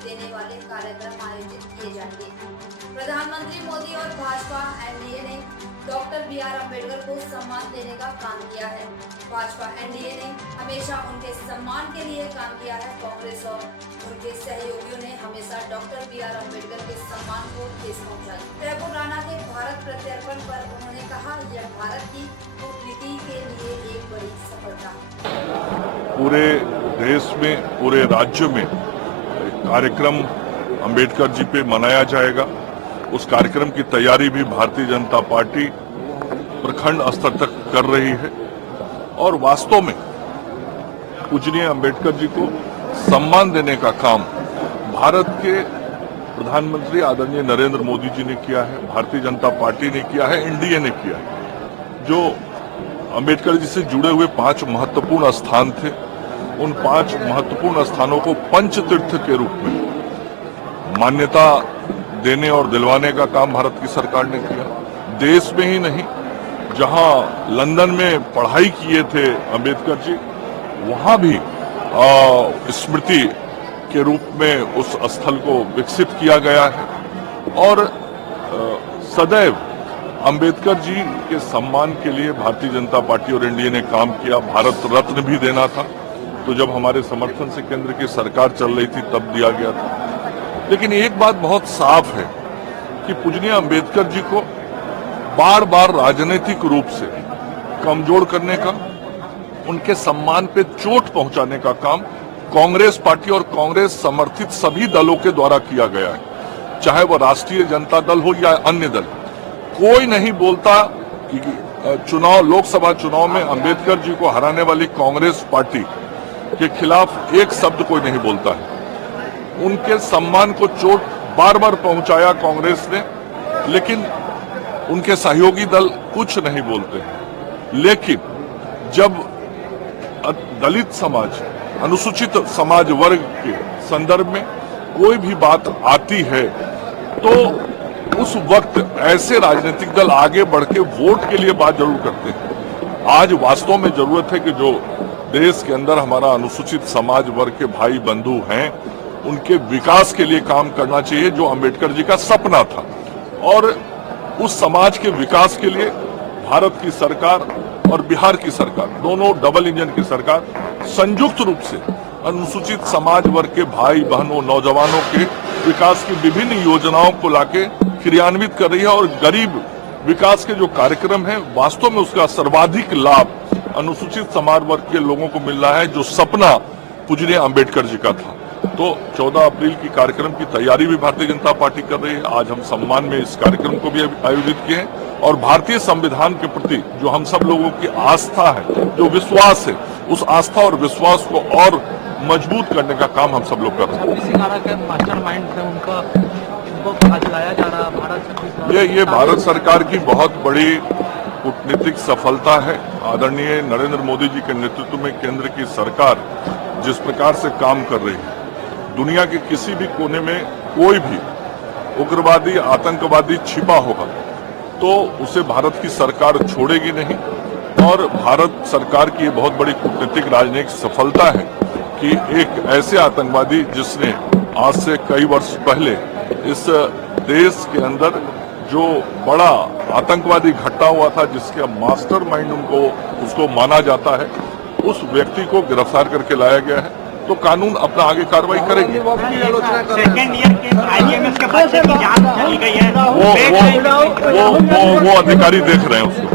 देने वाले कार्यक्रम आयोजित किए जाएंगे। प्रधानमंत्री मोदी और भाजपा एनडीए ने डॉक्टर बी.आर. अम्बेडकर को सम्मान देने का काम किया है। भाजपा एनडीए ने हमेशा उनके सम्मान के लिए काम किया है। कांग्रेस और उनके सहयोगियों ने हमेशा डॉक्टर बी.आर. अम्बेडकर के सम्मान को ठेस पहुंचाई। टैगोर राणा के भारत प्रत्यर्पण पर उन्होंने कहा, यह भारत की कूटनीति के लिए एक बड़ी सफलता। पूरे देश में, पूरे राज्य में कार्यक्रम अम्बेडकर जी पे मनाया जाएगा। उस कार्यक्रम की तैयारी भी भारतीय जनता पार्टी प्रखंड स्तर तक कर रही है और वास्तव में पूजनीय अम्बेडकर जी को सम्मान देने का काम भारत के प्रधानमंत्री आदरणीय नरेंद्र मोदी जी ने किया है, भारतीय जनता पार्टी ने किया है, एनडीए ने किया है। जो अम्बेडकर जी से जुड़े हुए 5 महत्वपूर्ण स्थान थे, उन 5 महत्वपूर्ण स्थानों को पंचतीर्थ के रूप में मान्यता देने और दिलवाने का काम भारत की सरकार ने किया। देश में ही नहीं, जहां लंदन में पढ़ाई किए थे अम्बेडकर जी, वहां भी स्मृति के रूप में उस स्थल को विकसित किया गया है और सदैव अम्बेडकर जी के सम्मान के लिए भारतीय जनता पार्टी और एनडीए ने काम किया। भारत रत्न भी देना था, तो जब हमारे समर्थन से केंद्र की सरकार चल रही थी तब दिया गया था। लेकिन एक बात बहुत साफ है कि पूजनीय अम्बेडकर जी को बार बार राजनीतिक रूप से कमजोर करने का, उनके सम्मान पे चोट पहुंचाने का काम कांग्रेस पार्टी और कांग्रेस समर्थित सभी दलों के द्वारा किया गया है। चाहे वह राष्ट्रीय जनता दल हो या अन्य दल, कोई नहीं बोलता कि लोकसभा चुनाव में अम्बेडकर जी को हराने वाली कांग्रेस पार्टी के खिलाफ एक शब्द कोई नहीं बोलता है। उनके सम्मान को चोट बार बार पहुंचाया कांग्रेस ने, लेकिन उनके सहयोगी दल कुछ नहीं बोलते। लेकिन जब दलित समाज, अनुसूचित समाज वर्ग के संदर्भ में कोई भी बात आती है तो उस वक्त ऐसे राजनीतिक दल आगे बढ़ के वोट के लिए बात जरूर करते हैं। आज वास्तव में जरूरत है कि जो देश के अंदर हमारा अनुसूचित समाज वर्ग के भाई बंधु हैं, उनके विकास के लिए काम करना चाहिए, जो अम्बेडकर जी का सपना था। और उस समाज के विकास के लिए भारत की सरकार और बिहार की सरकार, दोनों डबल इंजन की सरकार, संयुक्त रूप से अनुसूचित समाज वर्ग के भाई बहनों, नौजवानों के विकास की विभिन्न योजनाओं को लाके क्रियान्वित कर रही है। और गरीब विकास के जो कार्यक्रम है, वास्तव में उसका सर्वाधिक लाभ अनुसूचित समाज वर्ग के लोगों को मिल रहा है, जो सपना पूजनीय अम्बेडकर जी का था। तो 14 अप्रैल की कार्यक्रम की तैयारी भी भारतीय जनता पार्टी कर रही है। आज हम सम्मान में इस कार्यक्रम को भी आयोजित किए हैं और भारतीय संविधान के प्रति जो हम सब लोगों की आस्था है, जो विश्वास है, उस आस्था और विश्वास को और मजबूत करने का काम हम सब लोग कर रहे हैं। ये भारत सरकार की बहुत बड़ी कूटनीतिक सफलता है। आदरणीय नरेंद्र मोदी जी के नेतृत्व में केंद्र की सरकार जिस प्रकार से काम कर रही है, दुनिया के किसी भी कोने में कोई भी उग्रवादी, आतंकवादी छिपा होगा तो उसे भारत की सरकार छोड़ेगी नहीं। और भारत सरकार की ये बहुत बड़ी कूटनीतिक राजनीतिक सफलता है कि एक ऐसे आतंकवादी जिसने आज से कई वर्ष पहले इस देश के अंदर जो बड़ा आतंकवादी घटना हुआ था, जिसका मास्टरमाइंड उसको माना जाता है, उस व्यक्ति को गिरफ्तार करके लाया गया है। तो कानून अपना आगे कार्रवाई करेगी। सेकेंड ईयर के IMS के बच्चे की जांच चल गई है, वो अधिकारी देख रहे हैं उसको।